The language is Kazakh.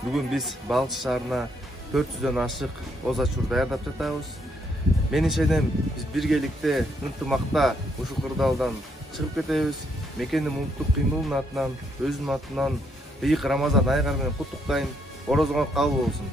Бүгүн биз Балчы шаарына 400дөн ашык оз ачуур даярдап жатабыз. Мен ишенем, биз биргеликте ынтымакта ушул кырдаалдан чыгып кетебиз. Мекендин улуттук кыймылынын атынан, өзүмдүн атынан быйык Рамазан айгары менен куттуктайм. Орозуңар кабыл болсун.